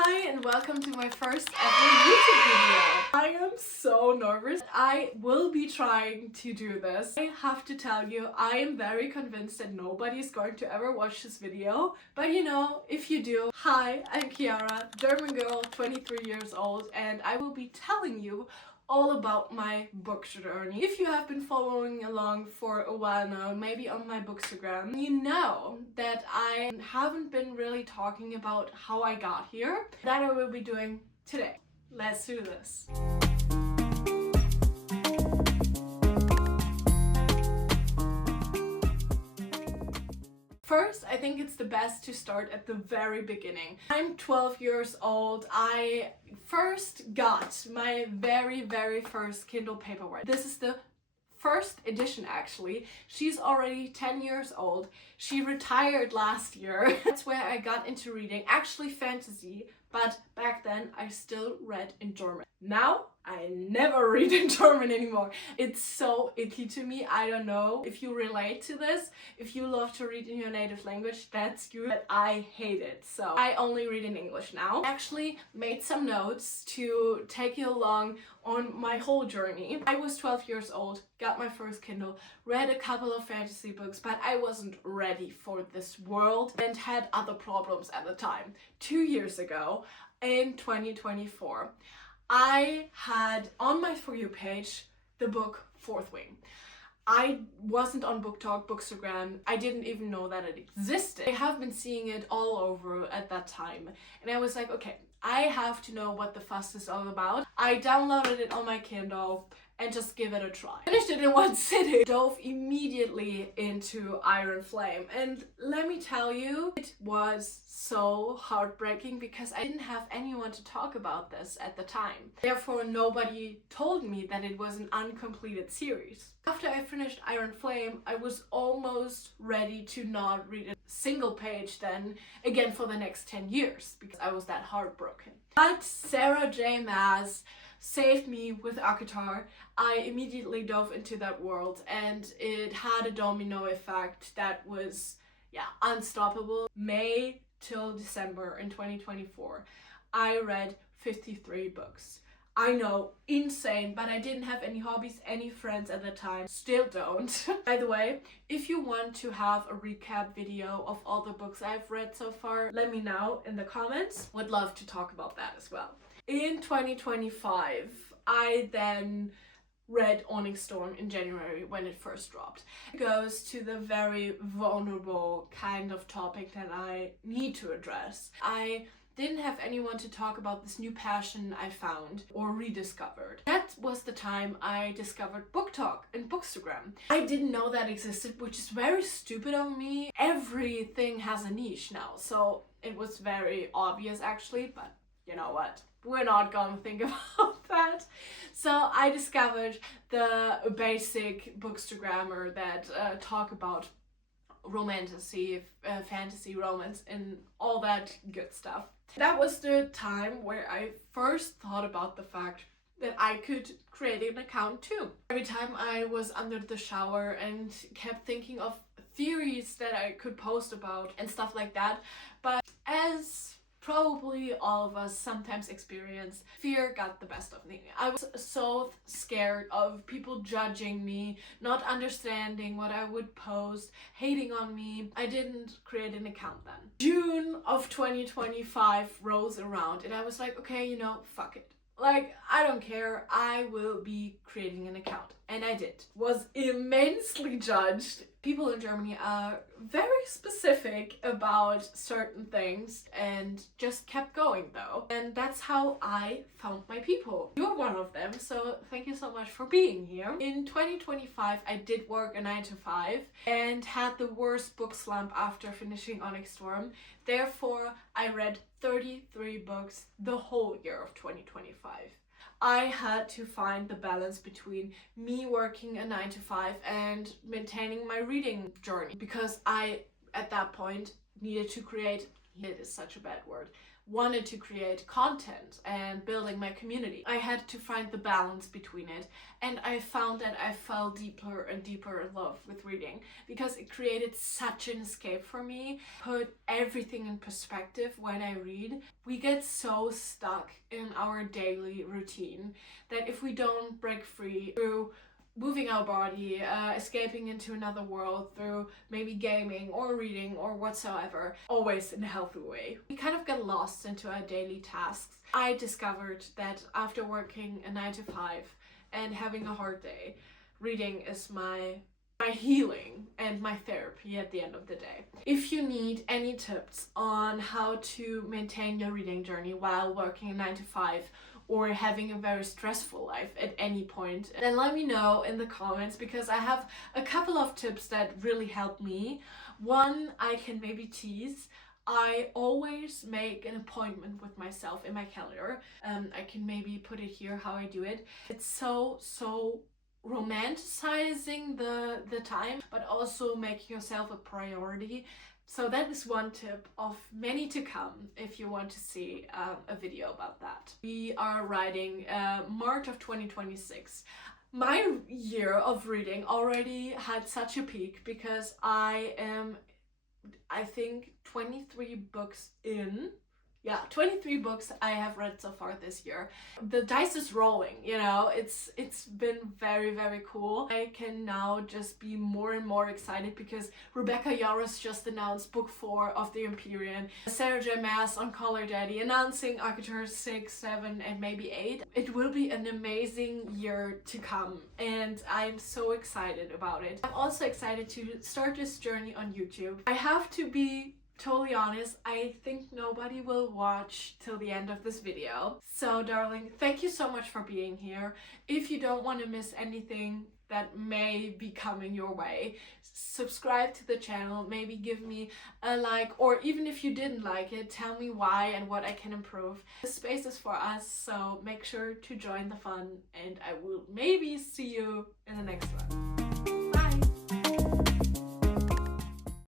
Hi and welcome to my first ever YouTube video. I am so nervous. I will be trying to do this. I have to tell you, I am very convinced that nobody is going to ever watch this video. But you know, if you do, hi, I'm Kiara, German girl, 23 years old, and I will be telling you all about my book journey. If you have been following along for a while now, maybe on my Bookstagram, you know that I haven't been really talking about how I got here. That I will be doing today. Let's do this. First, I think it's the best to start at the very beginning. I'm 12 years old. I first got my very first Kindle paperwhite. This is the first edition actually. She's already 10 years old. She retired last year. That's where I got into reading, actually fantasy, but back then I still read in German. Now I never read in German anymore. It's so icky to me. I don't know if you relate to this. If you love to read in your native language, that's good, but I hate it. So I only read in English now. I actually made some notes to take you along on my whole journey. I was 12 years old, got my first Kindle, read a couple of fantasy books, but I wasn't ready for this world and had other problems at the time. 2 years ago, in 2024, I had on my For You page the book Fourth Wing. I wasn't on Book Talk, Bookstagram. I didn't even know that it existed. I have been seeing it all over at that time. And I was like, okay, I have to know what the fuss is all about. I downloaded it on my Kindle and just give it a try. Finished it in one sitting. Dove immediately into Iron Flame. And let me tell you, it was so heartbreaking because I didn't have anyone to talk about this at the time. Therefore, nobody told me that it was an uncompleted series. After I finished Iron Flame, I was almost ready to not read a single page then again for the next 10 years because I was that heartbroken. But Sarah J. Maas saved me with ACOTAR. I immediately dove into that world and it had a domino effect that was, unstoppable. May till December in 2024, I read 53 books. I know, insane, but I didn't have any hobbies, any friends at the time. Still don't. By the way, if you want to have a recap video of all the books I've read so far, let me know in the comments. Would love to talk about that as well. In 2025, I then read Oning Storm in January when it first dropped. It goes to the very vulnerable kind of topic that I need to address. I didn't have anyone to talk about this new passion I found or rediscovered. That was the time I discovered Book Talk and Bookstagram. I didn't know that existed, which is very stupid of me. Everything has a niche now, so it was very obvious actually, but you know what? We're not gonna think about that. So I discovered the basic bookstagrammer that talk about romantasy, fantasy, romance, and all that good stuff. That was the time where I first thought about the fact that I could create an account too. Every time I was under the shower and kept thinking of theories that I could post about and stuff like that, but as probably all of us sometimes experience, fear got the best of me. I was so scared of people judging me, not understanding what I would post, hating on me. I didn't create an account then. June of 2025 rolls around and I was like, okay, you know, fuck it. Like, I don't care, I will be creating an account. And I did. Was immensely judged. People in Germany are very specific about certain things and just kept going though. And that's how I found my people. You're one of them, so thank you so much for being here. In 2025, I did work a 9-to-5 and had the worst book slump after finishing Oning Storm. Therefore, I read 33 books the whole year of 2025. I had to find the balance between me working a 9-to-5 and maintaining my reading journey because I, at that point, needed to create, it is such a bad word, wanted to create content and building my community. I had to find the balance between it, and I found that I fell deeper and deeper in love with reading because it created such an escape for me, put everything in perspective when I read. We get so stuck in our daily routine that if we don't break free through moving our body, escaping into another world through maybe gaming or reading or whatsoever, always in a healthy way, we kind of get lost into our daily tasks. I discovered that after working a 9 to 5 and having a hard day, reading is my healing and my therapy at the end of the day. If you need any tips on how to maintain your reading journey while working a 9 to 5 or having a very stressful life at any point, then let me know in the comments, because I have a couple of tips that really help me. One, I can maybe tease. I always make an appointment with myself in my calendar. I can maybe put it here how I do it. It's so romanticizing the time, but also making yourself a priority. So that is one tip of many to come if you want to see a video about that. We are writing March of 2026. My year of reading already had such a peak because I am, I think, 23 books in. Yeah, 23 books I have read so far this year. The dice is rolling, you know, it's been very cool. I can now just be more and more excited because Yarros just announced book 4 of the Empyrean. Sarah J. Maas on Color Daddy announcing Architecture 6, 7 and maybe 8. It will be an amazing year to come and I'm so excited about it. I'm also excited to start this journey on YouTube. I have to be totally honest, I think nobody will watch till the end of this video. So darling, thank you so much for being here. If you don't want to miss anything that may be coming your way, subscribe to the channel, maybe give me a like, or even if you didn't like it, tell me why and what I can improve. This space is for us, so make sure to join the fun and I will maybe see you in the next one.